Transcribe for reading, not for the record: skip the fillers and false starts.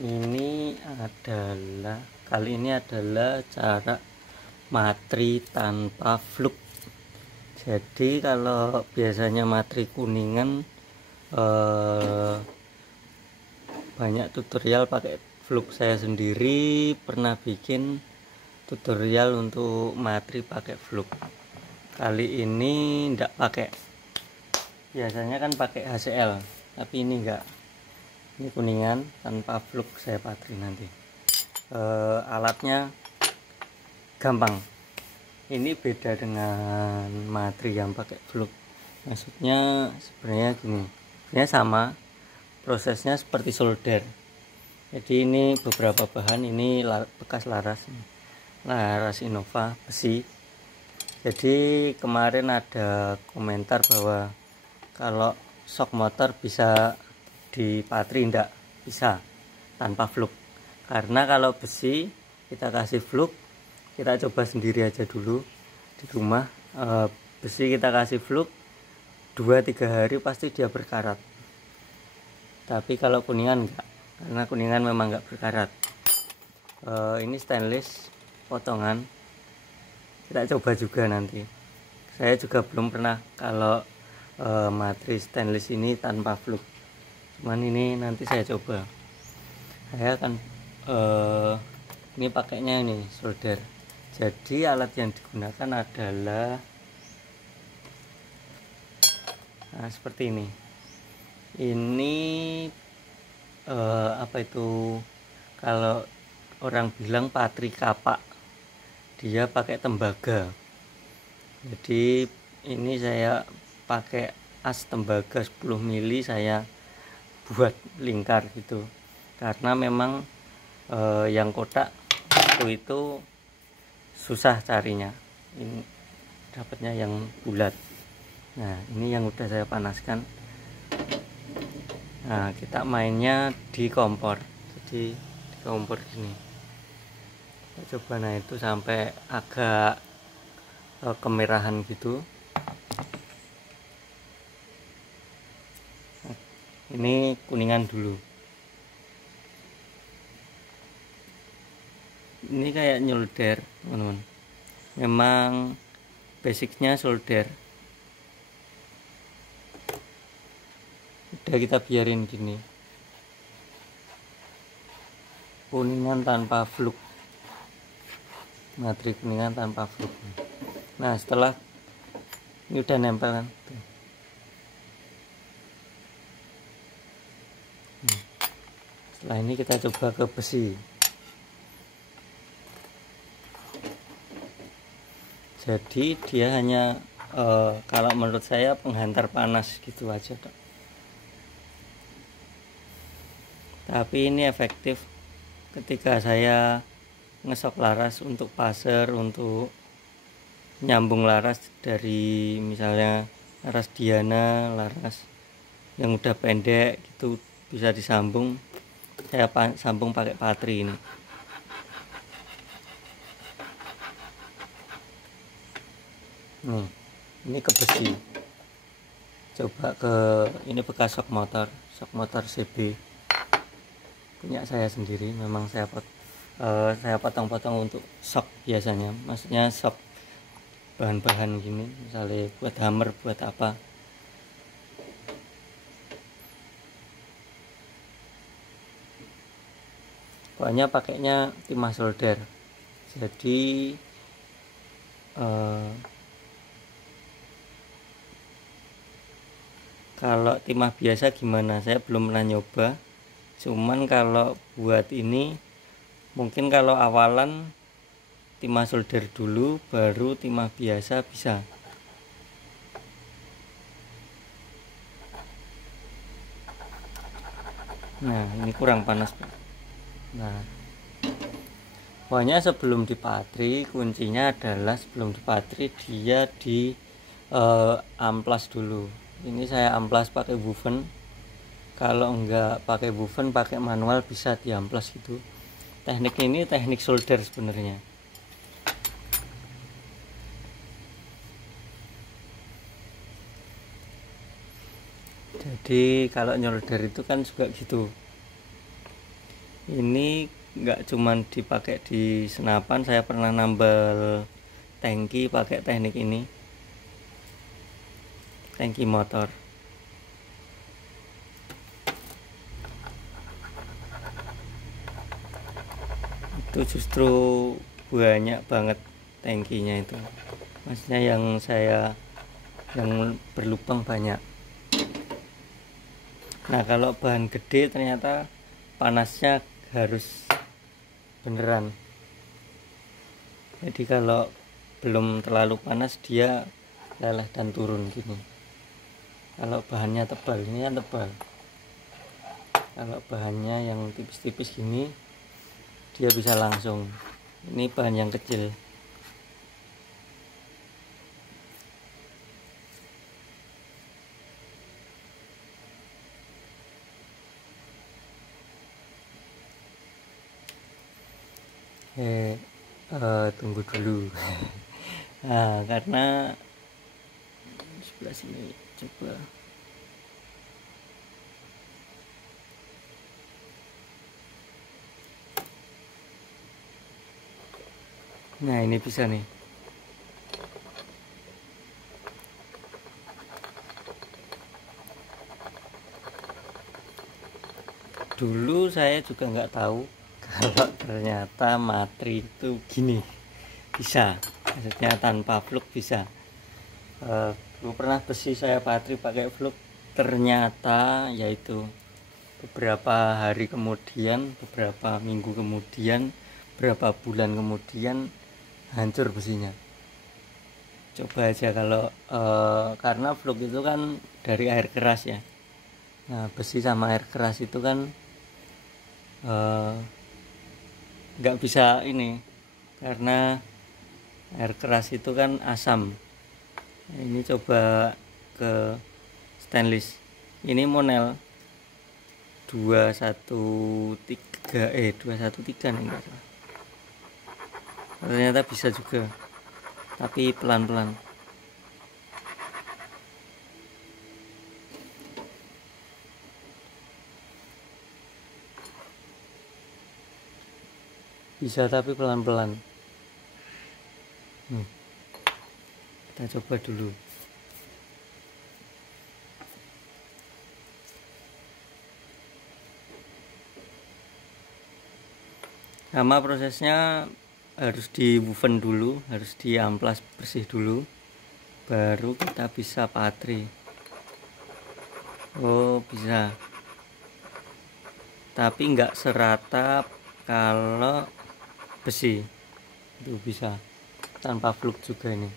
Kali ini adalah cara matri tanpa fluk. Jadi kalau biasanya matri kuningan banyak tutorial pakai fluk. Saya sendiri pernah bikin tutorial untuk matri pakai fluk. Kali ini enggak pakai. Biasanya kan pakai HCL, tapi ini enggak. Ini kuningan tanpa fluk saya patri nanti. Alatnya gampang. Ini beda dengan matri yang pakai fluk. Maksudnya sebenarnya gini. Ini sama, prosesnya seperti solder. Jadi ini beberapa bahan, ini bekas laras Innova besi. Jadi kemarin ada komentar bahwa kalau shock motor bisa dipatri, enggak bisa tanpa fluk, karena kalau besi kita kasih fluk, kita coba sendiri aja dulu di rumah. Besi kita kasih fluk 2-3 hari pasti dia berkarat, tapi kalau kuningan enggak, karena kuningan memang enggak berkarat. Ini stainless potongan, kita coba juga nanti. Saya juga belum pernah kalau matri stainless ini tanpa fluk, cuman ini nanti saya coba. Saya akan ini pakainya ini solder. Jadi alat yang digunakan adalah seperti ini. Ini apa itu, kalau orang bilang patri kapak, dia pakai tembaga. Jadi ini saya pakai as tembaga 10 mili, saya buat lingkar gitu, karena memang yang kotak itu susah carinya. Ini dapatnya yang bulat. Nah, ini yang udah saya panaskan. Nah, kita mainnya di kompor. Jadi di kompor gini. Kita coba, nah itu sampai agak kemerahan gitu. Ini kuningan dulu. Ini kayak nyolder, teman-teman. Memang basicnya solder. Udah kita biarin gini. Kuningan tanpa fluk. Matri kuningan tanpa fluk. Nah, setelah ini udah nempel kan. Setelah ini kita coba ke besi. Jadi dia hanya kalau menurut saya penghantar panas gitu aja, Dok. Tapi ini efektif ketika saya ngesok laras untuk pasir, untuk nyambung laras dari misalnya laras Diana, laras yang udah pendek gitu, bisa disambung. Saya sambung pakai patri ini. Nih, ini ke besi. Coba ke ini bekas shock motor CB punya saya sendiri. Memang saya potong-potong untuk shock biasanya, maksudnya shock bahan-bahan gini, misalnya buat hammer, buat apa. Pokoknya pakainya timah solder. Jadi kalau timah biasa gimana, saya belum pernah nyoba. Cuman kalau buat ini mungkin kalau awalan timah solder dulu, baru timah biasa bisa. Nah, ini kurang panas, Pak. Nah, pokoknya sebelum dipatri, kuncinya adalah sebelum dipatri dia di amplas dulu. Ini saya amplas pakai woven. Kalau enggak pakai woven, pakai manual bisa diamplas gitu. Teknik ini teknik solder sebenarnya. Jadi kalau nyolder itu kan juga gitu. Ini nggak cuman dipakai di senapan, saya pernah nambal tangki pakai teknik ini, tangki motor. Itu justru banyak banget tangkinya itu, maksudnya yang berlubang banyak. Nah kalau bahan gede ternyata panasnya harus beneran, jadi kalau belum terlalu panas dia leleh dan turun gini. Kalau bahannya tebal, ini kan tebal. Kalau bahannya yang tipis-tipis gini dia bisa langsung. Ini bahan yang kecil. Tunggu dulu. Nah karena sebelah sini coba. Nah ini bisa nih. Dulu saya juga nggak tahu kalau ternyata matri itu gini bisa, maksudnya tanpa fluk bisa. Dulu pernah besi saya patri pakai fluk, ternyata yaitu beberapa hari kemudian, beberapa minggu kemudian, berapa bulan kemudian hancur besinya. Coba aja kalau karena fluk itu kan dari air keras ya. Nah besi sama air keras itu kan nggak bisa ini, karena air keras itu kan asam. Nah, ini coba ke stainless, ini Monel 213 213 nih enggak salah. Ternyata bisa juga, tapi pelan-pelan. Bisa tapi pelan-pelan. Kita coba dulu. Sama prosesnya, harus di woven dulu, harus diamplas bersih dulu, baru kita bisa patri. Oh bisa, tapi nggak serata kalau besi. Itu bisa tanpa fluk juga ini.